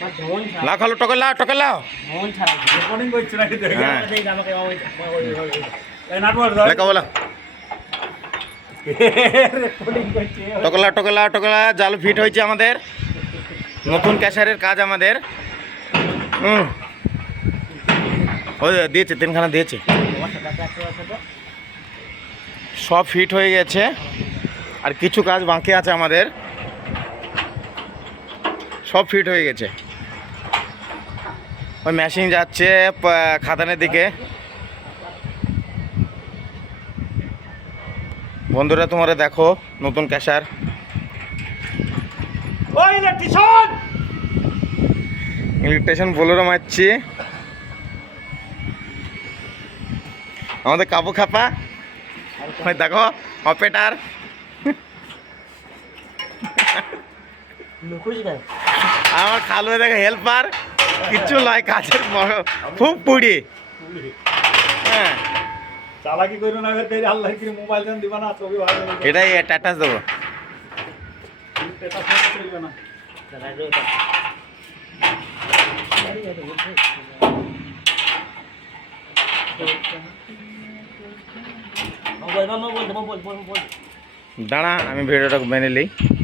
লাও খালো টকে লাও টকে লাও রেকর্ডিং করছ নাকি দেখ হ্যাঁ আমাকে এই নাটওয়ার্ক দাও লেখা বলো রেকর্ডিং করছে টকলা টকলা জাল ফিট হয়েছে আমাদের নতুন ক্যাশারের কাজ আমাদের ওই দিয়েছে তিনখানা দিয়েছে সব ফিট হয়ে গেছে আর কিছু কাজ বাকি আছে আমাদের সব ফিট হয়ে গেছে ওই মেশিন যাচ্ছে খাদানের দিকে বন্ধুরা তোমরা দেখো নতুন ক্যাশার ওই ইলেকট্রিশিয়ান ইলেকট্রিশিয়ান বোলেরো মারছি আমাদের কাবু খাপা ওই দেখো অপারেটর আমার খালু দেখো হেল্পার কিচ্ছু নয় কাজের খুব পুড়ি হ্যাঁ চালাকি করো না এর আল্লাহ কি মোবাইল দেন দিবা না ছবি ভালো এটাই স্ট্যাটাস দেবো এটা ফোন চলবে না দাঁড়া আমি ভিডিওটা মেনে নিই